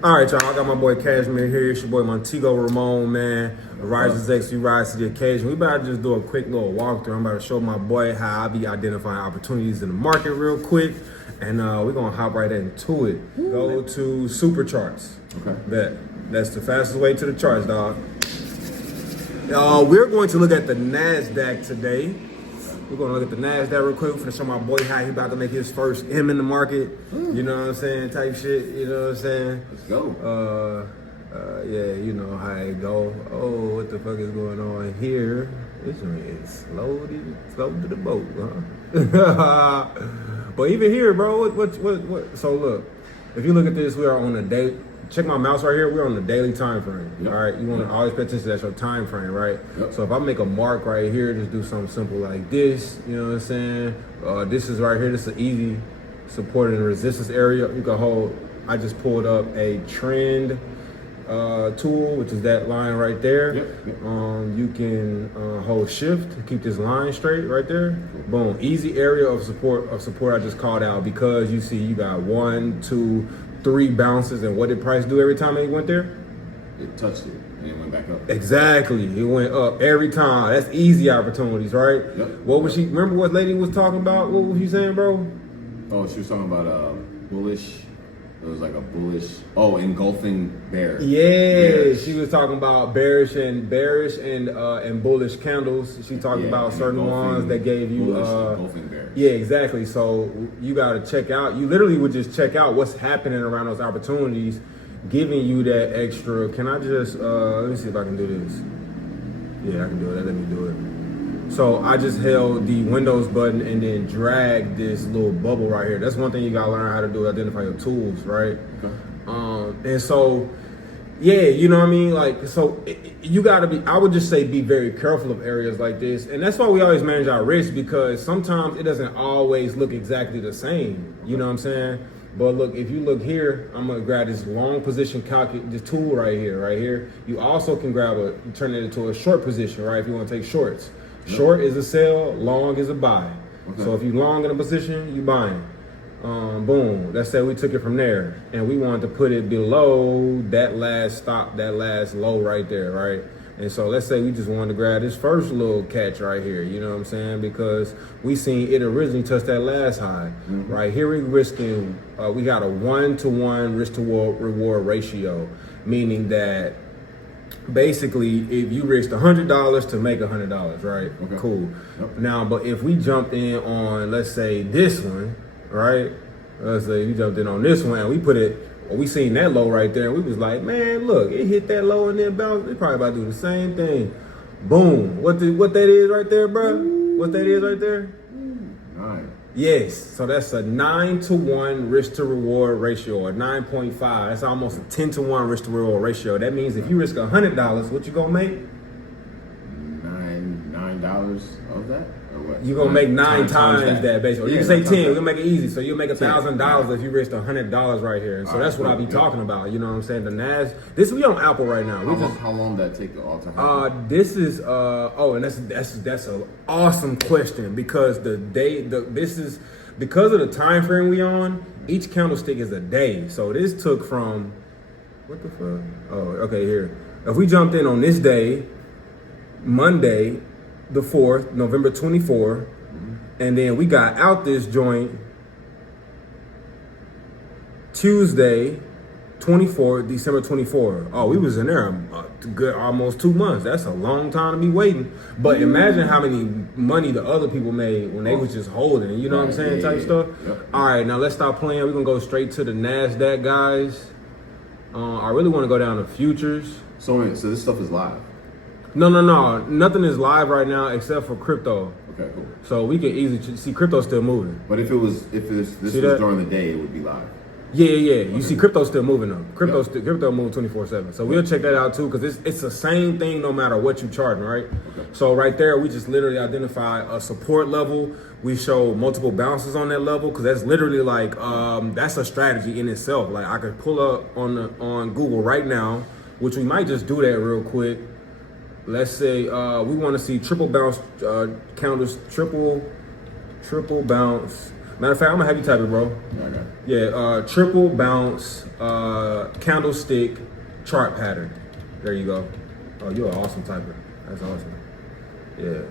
All right, y'all. I got my boy Cashmere here. It's your boy Montego Ramon, man. Rises X, we rise to the occasion. We about to just do a quick little walkthrough. I'm about to show my boy how I be identifying opportunities in the market real quick. And we're going to hop right into it. Go to super charts. Okay. That's the fastest way to the charts, dog. We're going to look at the NASDAQ today. We're going to look at the NASDAQ real quick. We're going to show my boy how he about to make his first M in the market. You know what I'm saying? Type shit. You know what I'm saying? Let's go. Yeah, you know how it go. Oh, what the fuck is going on here? This one is slow to the boat, huh? But even here, bro, what? So look, if you look at this, we are on a day. Check my mouse right here. We're on the daily time frame. Yep. All right, you want to always pay attention to that your time frame, right? Yep. So if I make a mark right here, just do something simple like this. You know what I'm saying? This is right here. This is an easy support and resistance area. You can hold. I just pulled up a trend tool, which is that line right there. Yep. You can hold shift to keep this line straight right there. Boom. Easy area of support I just called out because you see you got 1, 2, 3 bounces, and what did price do every time it went there? It touched it and it went back up. Exactly. It went up every time. That's easy opportunities, right? Yep. What was she? Remember what lady was talking about? What was she saying, bro? Oh, she was talking about bullish. It was like a bullish. Oh, engulfing bear. Yeah, Bearish. she was talking about bearish and bullish candles. She talked about certain ones that gave you engulfing bears. Yeah, exactly. So you got to check out. You literally would just check out what's happening around those opportunities, giving you that extra. Can I just let me see if I can do this? Yeah, I can do it. Let me do it. So I just held the Windows button and then dragged this little bubble right here. That's one thing you gotta learn how to do, identify your tools, right? Okay. And so, yeah, you know what I mean? Like, so you gotta be, I would just say be very careful of areas like this. And that's why we always manage our risk, because sometimes it doesn't always look exactly the same. You know what I'm saying? But look, if you look here, I'm gonna grab this long position this tool right here. You also can turn it into a short position, right? If you wanna take shorts. Short is a sell, long is a buy. Okay. So if you long in a position, you buying. Boom. Let's say we took it from there and we wanted to put it below that last stop, that last low right there, right? And so let's say we just wanted to grab this first little catch right here, you know what I'm saying? Because we seen it originally touch that last high. Right here we risking, we got a 1-to-1 risk to reward ratio, meaning that basically, if you risked $100 to make $100, right? Okay. Cool. Yep. Now, but if we jumped in on, let's say, this one, right? Let's say we jumped in on this one and we seen that low right there, and we was like, man, look, it hit that low and then bounced. It probably about to do the same thing. Boom. What that is right there, bro? What that is right there? 9. Yes, so that's a 9-to-1 risk to reward ratio, or 9.5. That's almost a 10-to-1 risk to reward ratio. That means if you risk $100, what you gonna make? $9 of that, or what? You gonna make 9 times that basically. Or you can say 10. We're gonna make it easy. So you'll make $1,000 if you risk $100 right here. And so that's what I be talking about. You know what I'm saying? The NAS. We on Apple right now. How long did that take to all time? This is that's an awesome question, because because of the time frame we on, each candlestick is a day. So this took from what the fuck? Oh, okay, here. If we jumped in on this day, Monday, the 4th, November 24, and then we got out this joint Tuesday, 24, December 24. Oh, we was in there good almost 2 months. That's a long time to be waiting. But imagine how many money the other people made when they was just holding, you know what I'm saying, type stuff. Yep. All right, now let's stop playing. We're gonna go straight to the NASDAQ, guys. I really want to go down to futures. So this stuff is live. No. Nothing is live right now except for crypto. Okay, cool. So we can easily see crypto still moving. But if this was during the day, it would be live. Yeah. You see crypto still moving though. Crypto moving 24/7. So we'll check that out too, because it's the same thing no matter what you charting, right? Okay. So right there, we just literally identify a support level. We show multiple bounces on that level, because that's literally like that's a strategy in itself. Like I could pull up on Google right now, which we might just do that real quick. Let's say we want to see triple bounce counters, triple bounce Matter of fact, I'm gonna have you type it, bro. Yeah, I got it. Yeah, triple bounce, candlestick, chart pattern. There you go. Oh, you're an awesome typer. That's awesome. Yeah.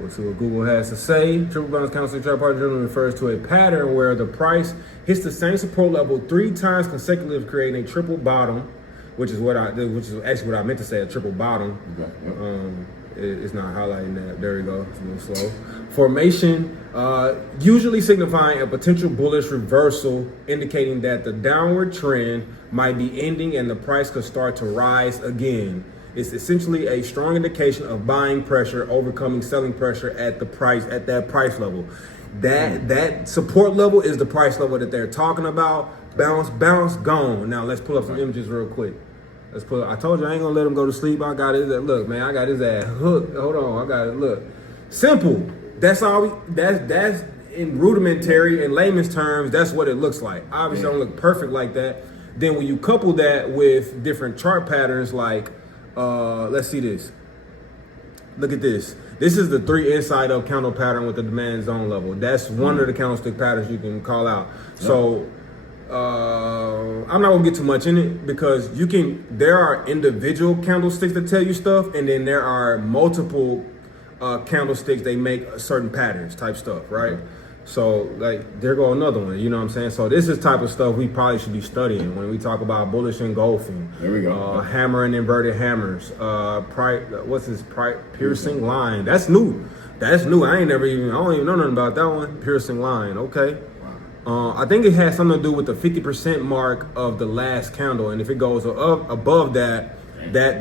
Let's see what Google has to say. Triple bounce candlestick chart pattern generally refers to a pattern where the price hits the same support level 3 times consecutively, creating a triple bottom, which is actually what I meant to say, a triple bottom. Okay. Yep. It's not highlighting that. There we go. It's a little slow. Formation, usually signifying a potential bullish reversal, indicating that the downward trend might be ending and the price could start to rise again. It's essentially a strong indication of buying pressure, overcoming selling pressure at that price level. That support level is the price level that they're talking about. Bounce, bounce, gone. Now let's pull up some images real quick. I told you I ain't gonna let him go to sleep. I got his look, man. I got his ass hooked. Hold on, I got it. Look, simple. That's all. That's in rudimentary, in layman's terms. That's what it looks like. Obviously, don't look perfect like that. Then when you couple that with different chart patterns, like let's see this. Look at this. This is the 3 inside up candle pattern with the demand zone level. That's one of the candlestick patterns you can call out. So. I'm not gonna get too much in it because there are individual candlesticks that tell you stuff, and then there are multiple candlesticks. They make certain patterns type stuff, right? So like there go another one, you know what I'm saying? So this is type of stuff we probably should be studying when we talk about bullish engulfing. There we go. Hammer and inverted hammers. Piercing line. That's new. That's new. I don't even know nothing about that one. Piercing line. Okay. I think it has something to do with the 50% mark of the last candle, and if it goes up above that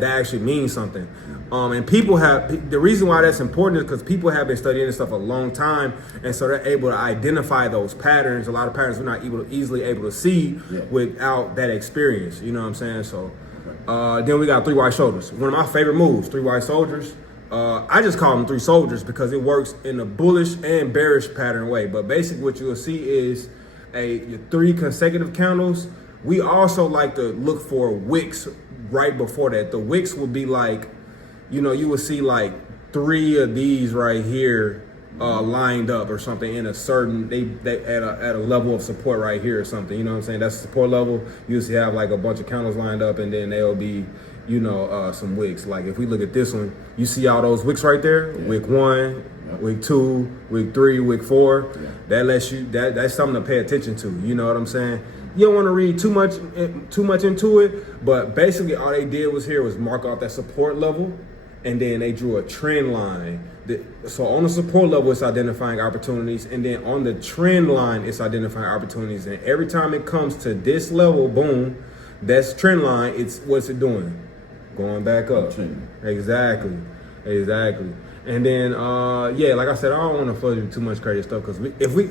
actually means something. And people the reason why that's important is because people have been studying this stuff a long time, and so they're able to identify those patterns. A lot of patterns we're not easily able to see without that experience. You know what I'm saying? So then we got 3 white shoulders. One of my favorite moves, 3 white soldiers. I just call them 3 soldiers because it works in a bullish and bearish pattern way. But basically what you'll see is 3 consecutive candles. We also like to look for wicks right before that. The wicks will be like, you will see like 3 of these right here lined up or something in a certain, they at a level of support right here or something. You know what I'm saying? That's the support level. You usually have like a bunch of candles lined up, and then they'll be some wicks. Like if we look at this one, you see all those wicks right there. Wick 1, wick 2, wick 3, wick 4. That lets you that's something to pay attention to. You know what I'm saying? You don't want to read too much into it, but basically all they did was mark off that support level, and then they drew a trend line. So on the support level, it's identifying opportunities, and then on the trend line, it's identifying opportunities. And every time it comes to this level, boom, that's trend line. What's it doing? Going back up. Exactly. And then, like I said, I don't want to flood you too much crazy stuff, because if we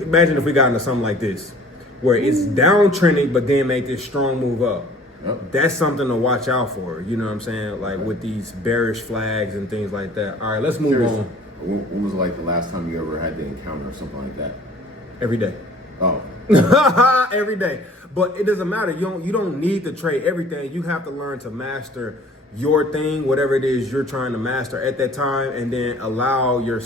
got into something like this, where it's downtrending but then make this strong move up. That's something to watch out for. You know what I'm saying? Like with these bearish flags and things like that. All right, let's move on. When was like the last time you ever had to encounter something like that? Every day. Oh. Every day. But it doesn't matter. You don't need to trade everything. You have to learn to master your thing, whatever it is you're trying to master at that time, and then allow your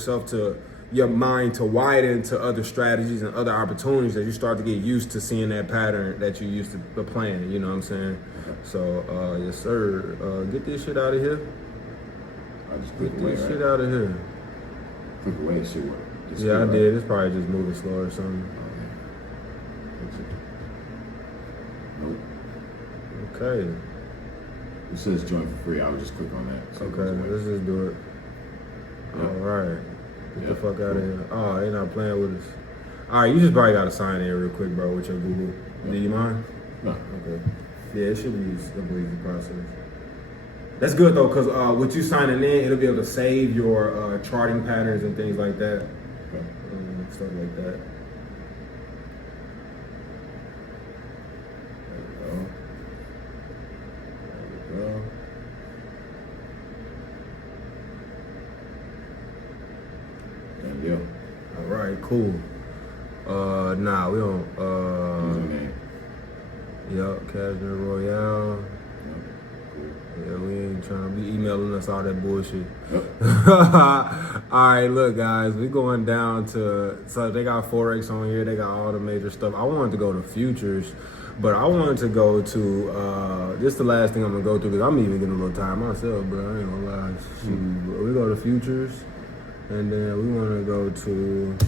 mind to widen to other strategies and other opportunities as you start to get used to seeing that pattern that you used to playing. You know what I'm saying? So, yes, sir. Get this shit out of here. I just Get this shit out of here. Click away, shit work. Yeah, I did. It's probably just moving slow or something. Nope. Okay. It says join for free. I would just click on that. So okay, let's just do it. All right. Get the fuck out of here. Oh, they're not playing with us. All right, you just probably got to sign in real quick, bro, with your Google. Do you mind? No. Okay. Yeah, it should be a simple, easy process. That's good, though, because with you signing in, it'll be able to save your charting patterns and things like that. Okay. Stuff like that. There we go. Yeah. All right, cool. Nah, we don't. Username. Yep, Casino Royale. Yep. Yeah, we ain't trying to be emailing us all that bullshit. Yep. All right, look, guys, we going down to, so they got Forex on here. They got all the major stuff. I wanted to go to futures, but I wanted to go to, this is the last thing I'm going to go through because I'm even getting a little tired myself, bro. I ain't going to lie. Shoot. We go to futures, and then we want to go to,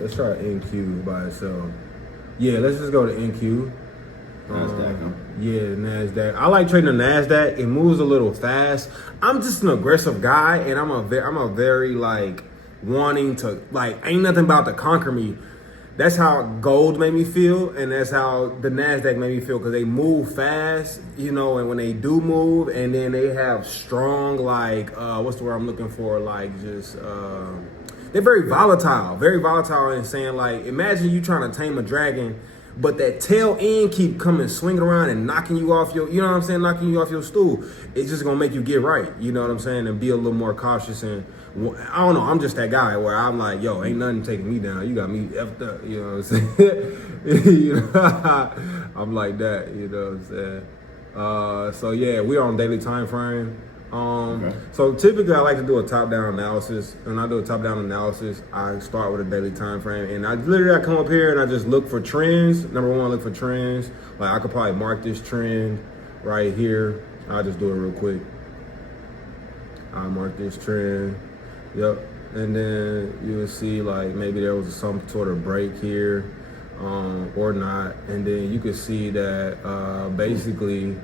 let's try NQ by itself. Yeah, let's just go to NQ. NASDAQ, huh? Yeah, NASDAQ. I like trading the NASDAQ. It moves a little fast. I'm just an aggressive guy, and I'm a very like wanting to, like, ain't nothing about to conquer me. That's how gold made me feel, and that's how the NASDAQ made me feel, because they move fast, you know, and when they do move, and then they have strong, like, what's the word I'm looking for? Like, just, they're very volatile in saying, like, imagine you trying to tame a dragon, but that tail end keep coming, swinging around and knocking you off your, you know what I'm saying, knocking you off your stool. It's just gonna make you get right, you know what I'm saying, and be a little more cautious. And I don't know, I'm just that guy where I'm like, yo, ain't nothing taking me down. You got me effed up, you know what I'm saying? You know, I'm like that, you know what I'm saying? So yeah, we're on daily time frame. Okay. So typically I like to do a top-down analysis. When I do a top-down analysis, I start with a daily time frame, and I come up here and I just look for trends. Number one, look for trends. Like I could probably mark this trend right here. I'll just do it real quick. I'll mark this trend. Yep. And then you'll see like maybe there was some sort of break here, or not. And then you can see that basically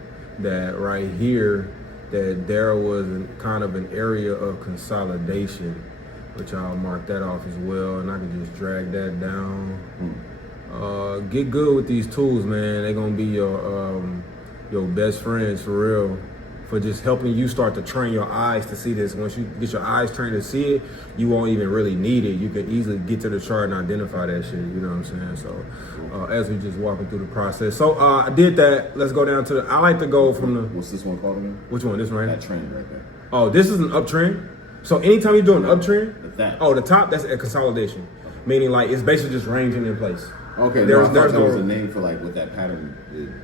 that right here, that there was kind of an area of consolidation, which I'll mark that off as well, and I can just drag that down. Get good with these tools, man. They're gonna be your best friends for real, for just helping you start to train your eyes to see this. Once you get your eyes trained to see it, you won't even really need it. You can easily get to the chart and identify that shit, you know what I'm saying? So as we just walking through the process. So I did that. Let's go down to I like to go from the, what's this one called again? which one, this one right? That trend right there. Oh, this is an uptrend. So anytime you're doing an uptrend, That. oh, the top, that's a consolidation. Meaning like it's basically just ranging in place. Okay, There's there no was a name for like what that pattern did.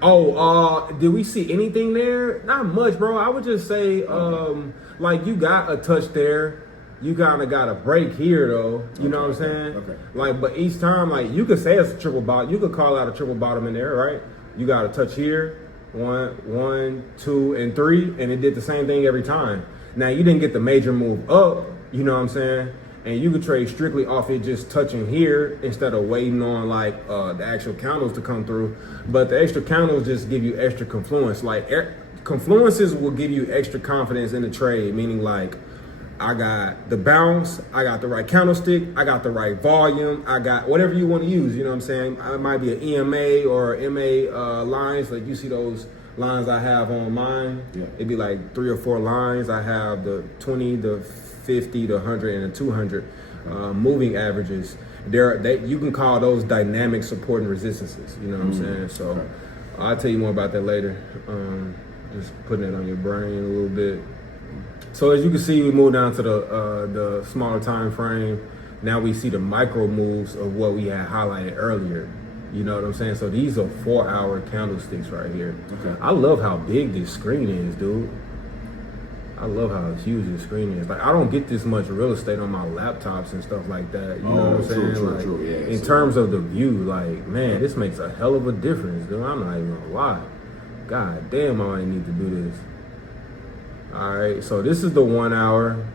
Oh, did we see anything there? Not much, bro. I would just say, like you got a touch there. You kind of got a break here, though. You know what I'm saying? Okay. Like, but each time, like you could say it's a triple bottom. You could call out a triple bottom in there, right? You got a touch here, 1, 2, and 3, and it did the same thing every time. Now you didn't get the major move up. You know what I'm saying? And you could trade strictly off it just touching here instead of waiting on like the actual candles to come through. But the extra candles just give you extra confluence. Like confluences will give you extra confidence in the trade, meaning like I got the bounce, I got the right candlestick, I got the right volume, I got whatever you want to use, you know what I'm saying? It might be an EMA or MA lines, like you see those lines I have on mine. Yeah. It'd be like 3 or 4 lines. I have the 20, the 50, the 100, and the 200 moving averages. You can call those dynamic support and resistances, you know what I'm saying? So I'll tell you more about that later. Just putting it on your brain a little bit. So as you can see, we move down to the smaller time frame. Now we see the micro moves of what we had highlighted earlier. You know what I'm saying? So these are 4-hour candlesticks right here. Okay. I love how big this screen is, dude. I love how huge this screen is. Like I don't get this much real estate on my laptops and stuff like that. You know what I'm saying? True. Yeah, in terms of the view, like man, this makes a hell of a difference, dude. I'm not even gonna lie. God damn, I need to do this. All right, so this is the 1 hour.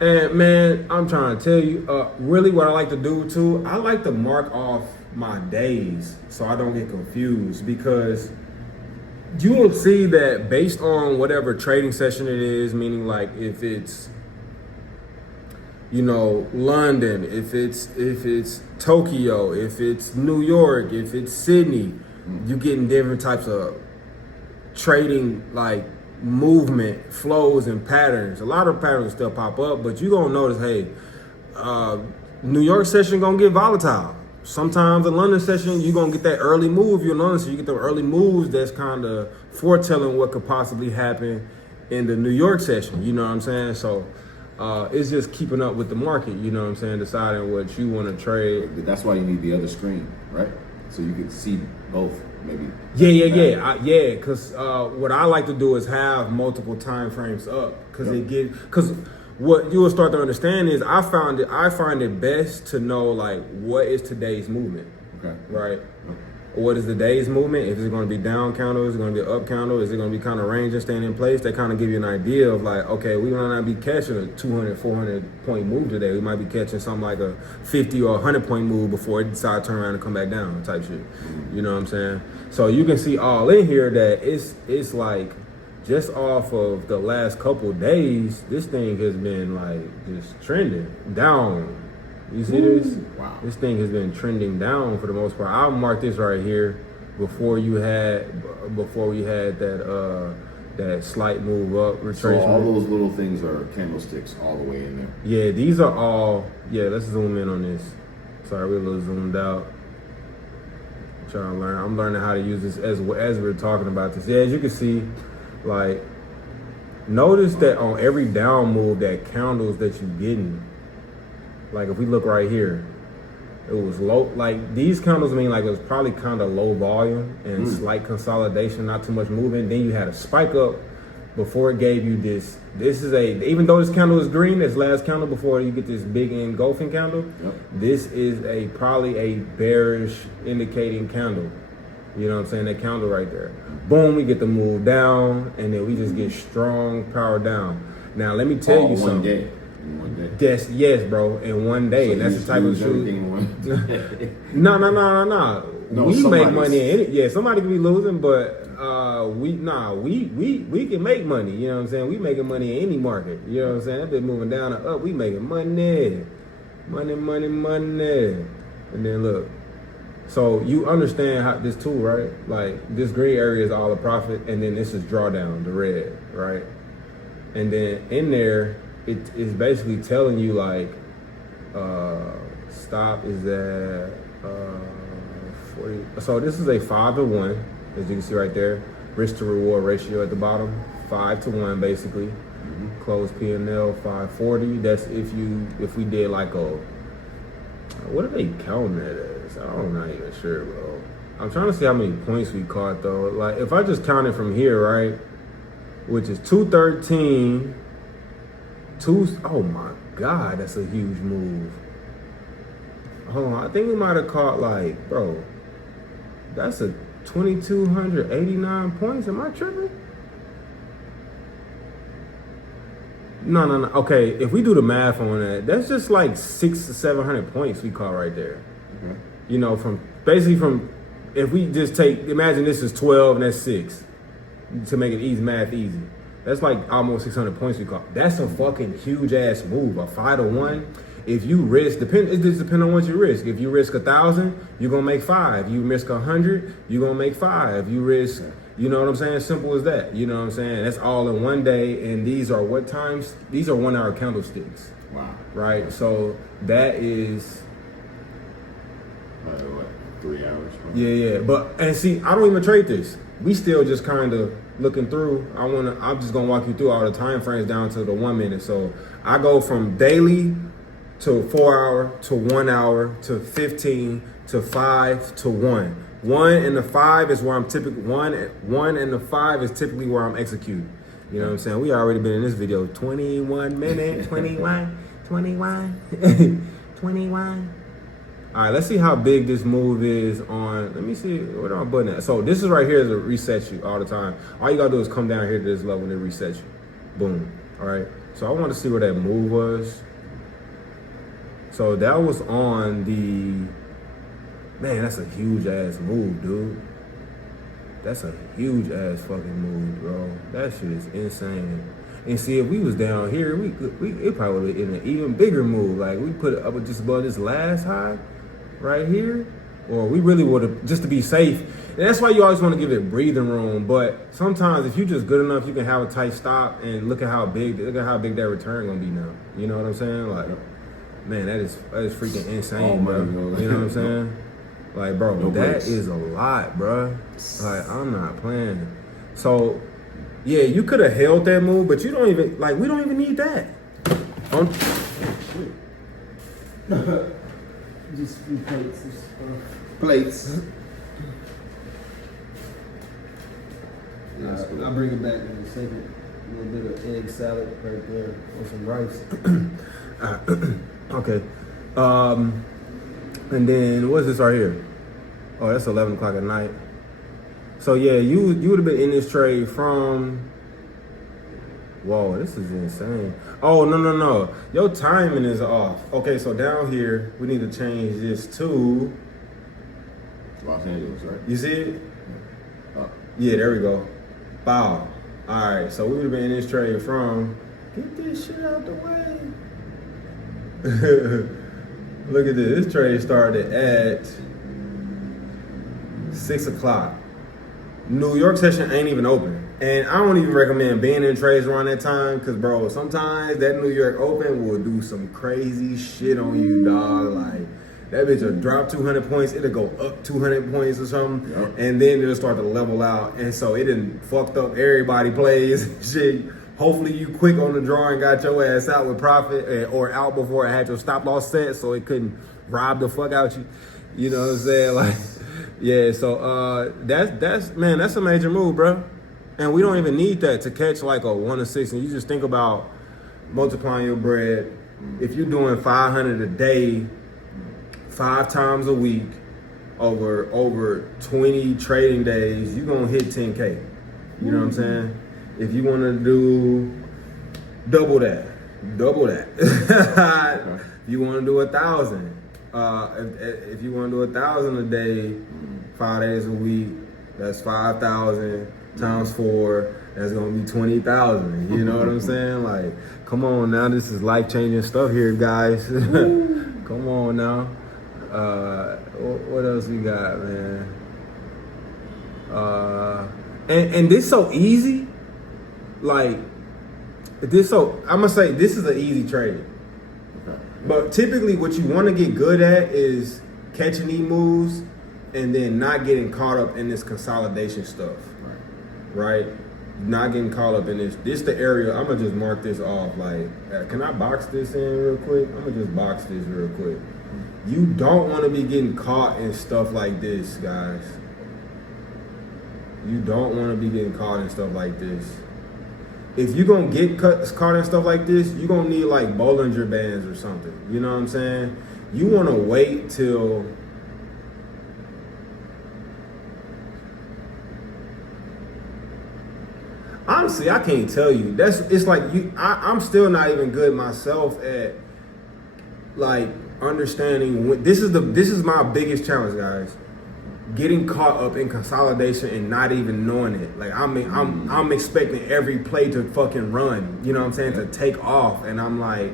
And man, I'm trying to tell you, really what I like to do too, I like to mark off my days so I don't get confused, because you will see that based on whatever trading session it is, meaning like if it's, you know, London, if it's Tokyo, if it's New York, if it's Sydney, you're getting different types of trading like movement, flows, and patterns. A lot of patterns still pop up, but you're gonna notice, hey, New York session gonna get volatile. Sometimes the London session, you're gonna get that early move. You'll notice you get the early moves that's kind of foretelling what could possibly happen in the New York session. You know what I'm saying? So it's just keeping up with the market. You know what I'm saying? Deciding what you want to trade. That's why you need the other screen, right? so you could see both, maybe. Yeah. Because what I like to do is have multiple time frames up, because what you will start to understand is I find it best to know like what is today's movement. Okay. Right. What is the day's movement? If it's going to be down candle, is it going to be up candle? Is it going to be kind of ranging, staying in place? They kind of give you an idea of like, okay, we might not be catching a 200, 400 point move today. We might be catching something like a 50 or 100 point move before it decides to turn around and come back down type shit. You know what I'm saying? So you can see all in here that it's like just off of the last couple days, this thing has been like just trending down. You see this? Wow. This thing has been trending down for the most part. I'll mark this right here before we had that slight move up retracement. So all those little things are candlesticks all the way in there. Yeah, these are all. Yeah, let's zoom in on this. Sorry, we're a little zoomed out. I'm learning how to use this as we're talking about this. Yeah, as you can see, like, notice that on every down move, that candles that you're getting. Like if we look right here, it was low. Like these candles mean like it was probably kind of low volume and slight consolidation, not too much movement. Then you had a spike up before it gave you this. This is even though this candle is green, this last candle before you get this big engulfing candle. Yep. This is probably a bearish indicating candle. You know what I'm saying? That candle right there. Boom, we get the move down, and then we just get strong power down. Now let me tell you something. In one day. Yes, bro. In one day, so and that's the type of shoe. No. We make money in it. Yeah, somebody could be losing, but we can make money. You know what I'm saying? We making money in any market. You know what I'm saying? That been moving down and up. We making money. And then look. So you understand how this tool, right? Like this gray area is all a profit, and then this is drawdown, the red, right? And then in there, it is basically telling you like stop is at 40. So this is a 5-to-1, as you can see right there. Risk to reward ratio at the bottom, 5-to-1 basically. Close P&L 540. That's if we did like what are they counting that as? I'm not even sure, bro. I'm trying to see how many points we caught though. Like if I just count it from here, right, which is 213. Oh my God, that's a huge move. Hold on, I think we might have caught like, bro, that's a 2,289 points. Am I tripping? No. Okay, if we do the math on that, that's just like 600 to 700 points we caught right there. Okay. You know, from if we just imagine this is 12 and that's 6 to make it math easy. That's like almost 600 points we caught. That's a fucking huge ass move. A 5-to-1. If you risk, it just depends on what you risk. If you risk 1,000, you're gonna make 5. You risk 100, you're gonna make 5. You risk, you know what I'm saying? Simple as that. You know what I'm saying? That's all in one day. And these are what times? These are 1 hour candlesticks. Wow. Right. So that is. What? 3 hours. Probably. Yeah. But and see, I don't even trade this. We still just kind of looking through. I'm just gonna walk you through all the time frames down to the 1 minute. So I go from daily to 4 hour to 1 hour to 15 to 5 to 1. 1 and the 5 is where I'm typically 1 and the 5 is typically where I'm executing. You know what I'm saying? We already been in this video 21 minutes, 21. All right, let's see how big this move is on. Let me see what am I button at. So this is right here is to reset you all the time. All you gotta do is come down here to this level and it resets you. Boom. All right. So I want to see where that move was. So that was on the. Man, that's a huge ass move, dude. That's a huge ass fucking move, bro. That shit is insane. And see, if we was down here, it probably would have been an even bigger move. Like we put it up just above this last high, right here, or we really would have, just to be safe. And that's why you always want to give it breathing room. But sometimes, if you're just good enough, you can have a tight stop and look at how big that return gonna be now. You know what I'm saying? Like, man, that is freaking insane, bro. You know what I'm saying? Like, bro, that is a lot, bro. Like, I'm not playing. So, yeah, you could have held that move, but you don't even, like, we don't even need that. Just a few plates. Plates. That's cool. I'll bring it back in a second. A little bit of egg salad right there with some rice. Okay. And then what's this right here? Oh, that's 11 o'clock at night. So yeah, you would have been in this trade from. Whoa, this is insane. Oh no. Your timing is off. Okay, so down here we need to change this to. Los Angeles, right? You see it? Oh. Yeah, there we go. Wow. All right, so we would have been in this trade from. Get this shit out the way. Look at this. This trade started at 6 o'clock. New York session ain't even open. And I don't even recommend being in trades around that time because, bro, sometimes that New York Open will do some crazy shit on you, dog. Like, that bitch will drop 200 points. It'll go up 200 points or something. Yep. And then it'll start to level out. And so it done fucked up everybody plays and shit. Hopefully you quick on the draw and got your ass out with profit or out before it had your stop loss set so it couldn't rob the fuck out you. You know what I'm saying? Like, yeah, so that's a major move, bro. And we don't even need that to catch like a 1 to 6. And you just think about multiplying your bread. If you're doing 500 a day, 5 times a week, over 20 trading days, you're gonna hit 10K. You know what I'm saying? If you want to do double that. If you want to do 1,000. If you want to do 1,000 a day, 5 days a week, that's 5,000 times 4. That's gonna be 20,000. You know what I'm saying? Like, come on now, this is life-changing stuff here, guys. Come on now. What else we got, man? And this so easy. Like, I'm gonna say this is an easy trade. Okay. But typically what you want to get good at is catching these moves and then not getting caught up in this consolidation stuff. Right? Not getting caught up in this. This the area, I'm gonna just mark this off. Like, can I box this in real quick? I'm gonna just box this real quick. You don't want to be getting caught in stuff like this, guys. You don't want to be getting caught in stuff like this. If you're going to get caught in stuff like this, you're going to need like Bollinger Bands or something. You know what I'm saying? You want to wait till... Honestly, I can't tell you. It's like I'm still not even good myself at like understanding when this is my biggest challenge, guys. Getting caught up in consolidation and not even knowing it. Like I'm expecting every play to fucking run. You know what I'm saying? To take off, and I'm like,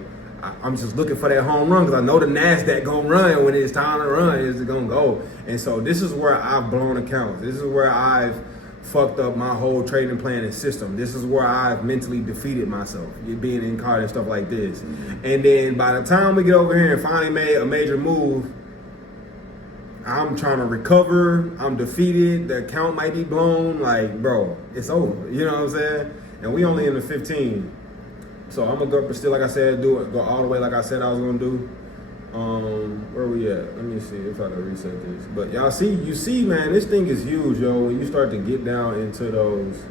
I'm just looking for that home run because I know the NASDAQ gonna run when it's time to run. It's gonna go. And so this is where I've blown accounts. This is where I've fucked up my whole trading plan and system. This is where I've mentally defeated myself, being in card and stuff like this. And then by the time we get over here and finally made a major move, I'm trying to recover. I'm defeated. The account might be blown. Like, bro, it's over. You know what I'm saying? And we only in the 15. So I'm gonna go still, like I said, go all the way like I said I was gonna do. Where we at? Let me see if I can reset this. But y'all see, man, this thing is huge, yo. When you start to get down into those,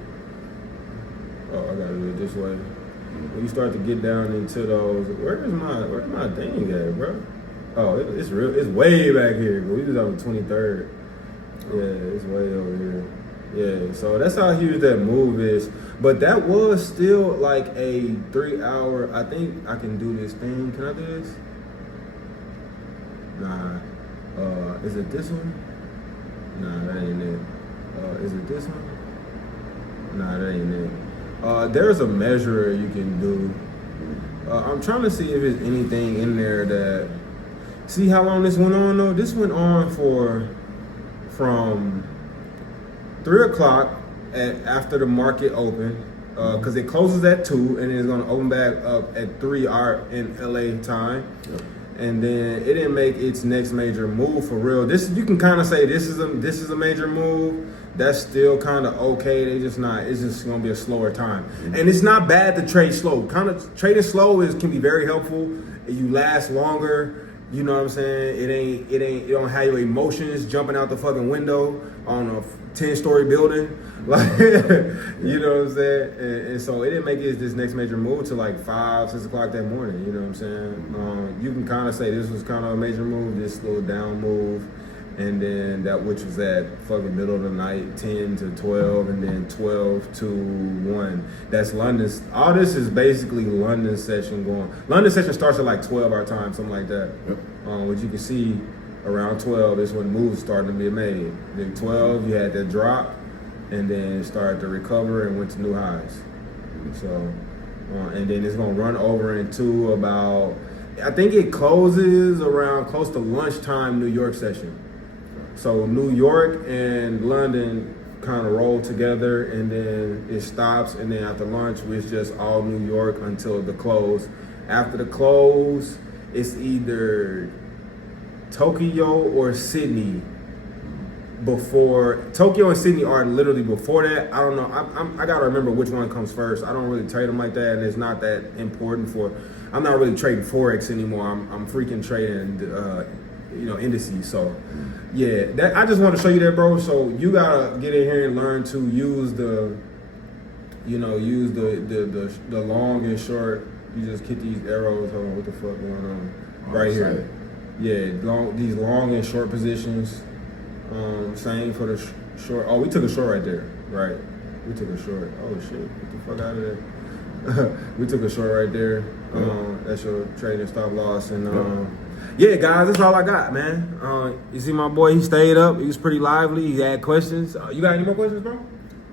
I gotta do it this way. When you start to get down into those, where's my thing at, bro? Oh, it's real. It's way back here. We was on the 23rd. Yeah, it's way over here. Yeah, so that's how huge that move is. But that was still like a 3-hour. I think I can do this thing. Can I do this? Nah. Is it this one? Nah, that ain't it. Is it this one? Nah, that ain't it. There's a measurer you can do. I'm trying to see if there's anything in there that... See how long this went on, though? This went on from 3 o'clock after the market opened, because it closes at 2, and it's going to open back up at 3 in LA time. Yep. And then it didn't make its next major move for real. This, you can kind of say this is a major move. That's still kind of okay. It's just gonna be a slower time. Mm-hmm. And it's not bad to trade slow. Kind of trading slow can be very helpful. You last longer. You know what I'm saying? It don't have your emotions jumping out the fucking window on a 10-story building. Like, you know what I'm saying? And so it didn't make it this next major move till like 5, 6 o'clock that morning. You know what I'm saying? You can kind of say this was kind of a major move, this little down move. And then that, which was at fucking middle of the night, 10 to 12, and then 12 to 1. That's London's. All this is basically London session going. London session starts at like 12 our time, something like that. Yep. Which you can see around 12 is when moves starting to be made. Then 12, you had that drop, and then it started to recover and went to new highs. So, and then it's gonna run over into about, I think it closes around close to lunchtime New York session. So New York and London kind of roll together, and then it stops, and then after lunch it's just all New York until the close. After the close, it's either Tokyo or Sydney. Before Tokyo and Sydney are literally before that. I don't know. I gotta remember which one comes first. I don't really trade them like that, and it's not that important for. I'm not really trading forex anymore. I'm freaking trading, indices. So, yeah, that I just want to show you that, bro. So you gotta get in here and learn to use the long and short. You just hit these arrows. Hold on, what the fuck going on? Right here. Yeah, these long and short positions. Same for the short. Oh, we took a short right there. Right. We took a short. Oh shit. Get the fuck out of there. We took a short right there. That's your trading stop loss. And yeah, guys, that's all I got, man. You see my boy, he stayed up. He was pretty lively. He had questions. You got any more questions, bro?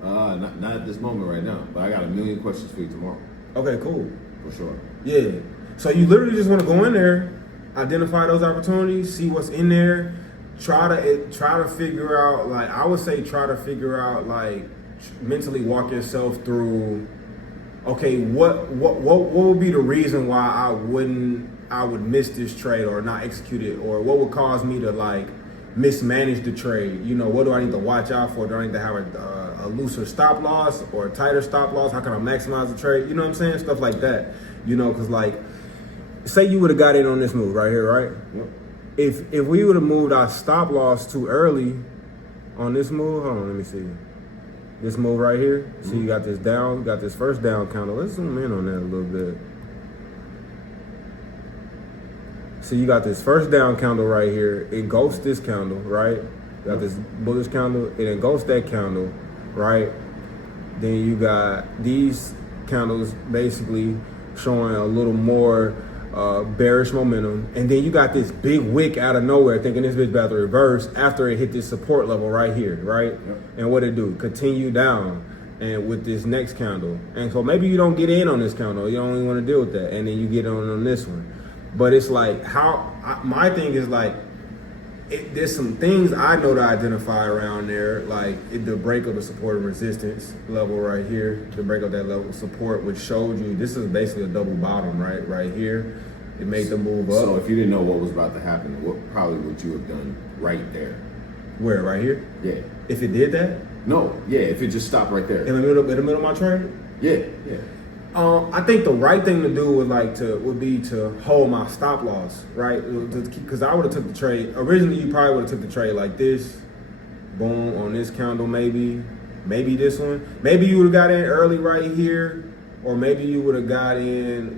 Not at this moment right now, but I got a million questions for you tomorrow. Okay, cool. For sure. Yeah. So you literally just want to go in there, identify those opportunities, see what's in there. Try to figure out, like, I would say try to figure out, like, mentally walk yourself through, okay, what would be the reason why I would miss this trade or not execute it, or what would cause me to, like, mismanage the trade? You know, what do I need to watch out for? Do I need to have a looser stop loss or a tighter stop loss? How can I maximize the trade? You know what I'm saying? Stuff like that. You know, because, like, say you would have got in on this move right here, right? Yep. If we would have moved our stop loss too early on this move, hold on, let me see. This move right here. See, you got this down, you got this first down counter. Let's zoom in on that a little bit. See, you got this first down candle right here. It ghosts this candle, right? You got this bullish candle. It engulfs that candle, right? Then you got these candles basically showing a little more bearish momentum, and then you got this big wick out of nowhere, thinking this bitch about to reverse after it hit this support level right here, right? Yep. And what it do? Continue down, and with this next candle, and so maybe you don't get in on this candle, you don't even want to deal with that, and then you get on this one. But it's like my thing is like, there's some things I know to identify around there, like the break of the support and resistance level right here, the break of that level of support, which showed you this is basically a double bottom, right here. It made the move up. So if you didn't know what was about to happen, what probably would you have done right there? Where, right here? Yeah. If it did that? No, yeah, if it just stopped right there. In the middle of my trade? Yeah. I think the right thing to do would be to hold my stop loss, right? Because I would have took the trade. Originally, you probably would have took the trade like this, boom, on this candle, maybe this one. Maybe you would have got in early right here, or maybe you would have got in,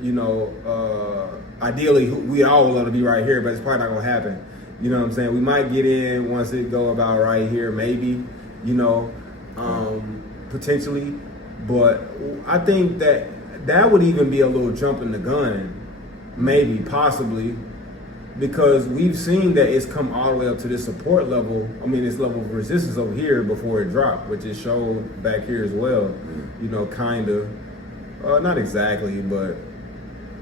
ideally, we all would love to be right here, but it's probably not going to happen. You know what I'm saying? We might get in once it go about right here, maybe, potentially. But I think that would even be a little jump in the gun, maybe, possibly, because we've seen that it's come all the way up to this support level. I mean, this level of resistance over here before it dropped, which is showed back here as well. Kind of, not exactly, but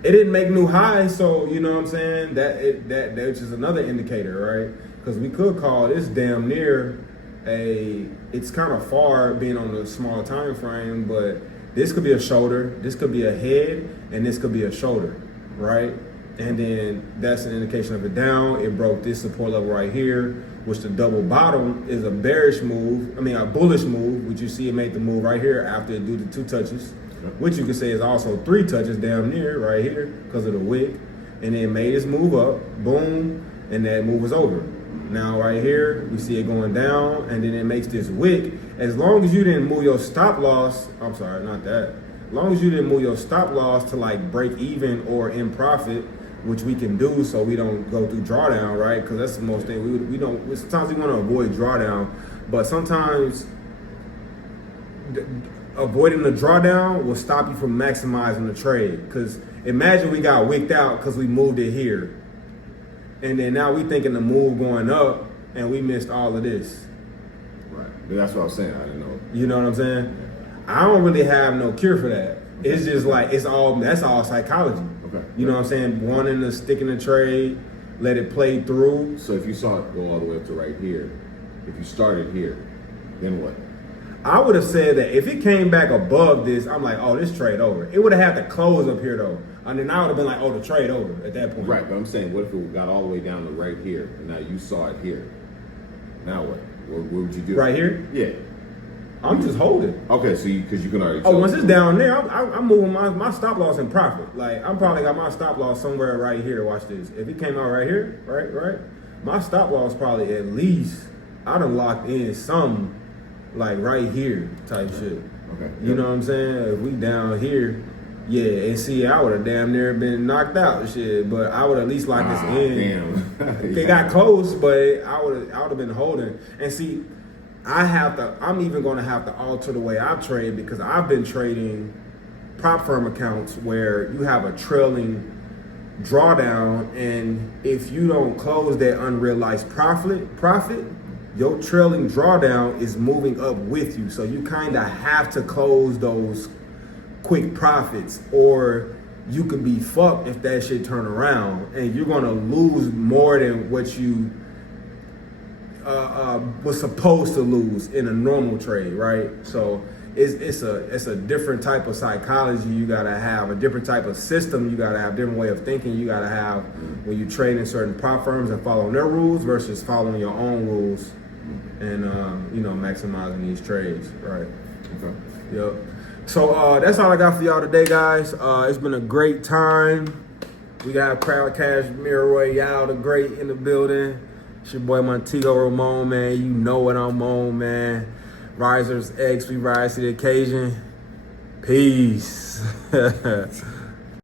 it didn't make new highs. So you know what I'm saying? That which is another indicator, right? Because we could call this damn near it's kind of far being on the small time frame, but this could be a shoulder, this could be a head, and this could be a shoulder, right? And then that's an indication of it down. It broke this support level right here, which the double bottom is a bullish move, which you see it made the move right here after it do the 2 touches, which you could say is also 3 touches damn near right here because of the wick. and then made its move up, boom, and that move was over. Now right here, we see it going down, and then it makes this wick. As long as you didn't move your stop loss, I'm sorry, not that. As long as you didn't move your stop loss to like break even or in profit, which we can do so we don't go through drawdown, right? Because that's the most thing we don't. Sometimes we want to avoid drawdown, but sometimes avoiding the drawdown will stop you from maximizing the trade. Because imagine we got wicked out because we moved it here, and then now we thinking the move going up, and we missed all of this. Right. That's what I was saying. I didn't know. You know what I'm saying? I don't really have no cure for that. It's just like that's all psychology. Okay. You know what I'm saying? Wanting to stick in the trade, let it play through. So if you saw it go all the way up to right here, if you started here, then what? I would have said that if it came back above this, I'm like, oh, this trade over. It would have had to close up here though. And then I would have been like, oh, the trade over at that point. Right, but I'm saying, what if it got all the way down to right here, and now you saw it here? Now what? What would you do? Right here? Yeah. I'm just holding. Okay, so because you can already. Oh, once it's down there, I'm moving my stop loss in profit. Like I'm probably got my stop loss somewhere right here. Watch this. If it came out right here, right, my stop loss probably at least I done locked in some like right here type shit. Okay. You know what I'm saying? If we down here, yeah, and see, I would have damn near been knocked out, shit. But I would at least lock this in. Damn. It got close, but I would have been holding. And see, I'm even going to have to alter the way I trade because I've been trading prop firm accounts where you have a trailing drawdown, and if you don't close that unrealized profit, your trailing drawdown is moving up with you. So you kind of have to close those quick profits, or you could be fucked if that shit turn around, and you're going to lose more than what you was supposed to lose in a normal trade, right? So it's a different type of psychology you gotta have, a different type of system you gotta have, different way of thinking you gotta have when you trade in certain prop firms and following their rules versus following your own rules and maximizing these trades, right? Okay. Yep. So that's all I got for y'all today, guys. It's been a great time. We got Crowd Cash, Mirror Royale, the great in the building. It's your boy Montego Ramon, man. You know what I'm on, man. Risers X, we rise to the occasion. Peace.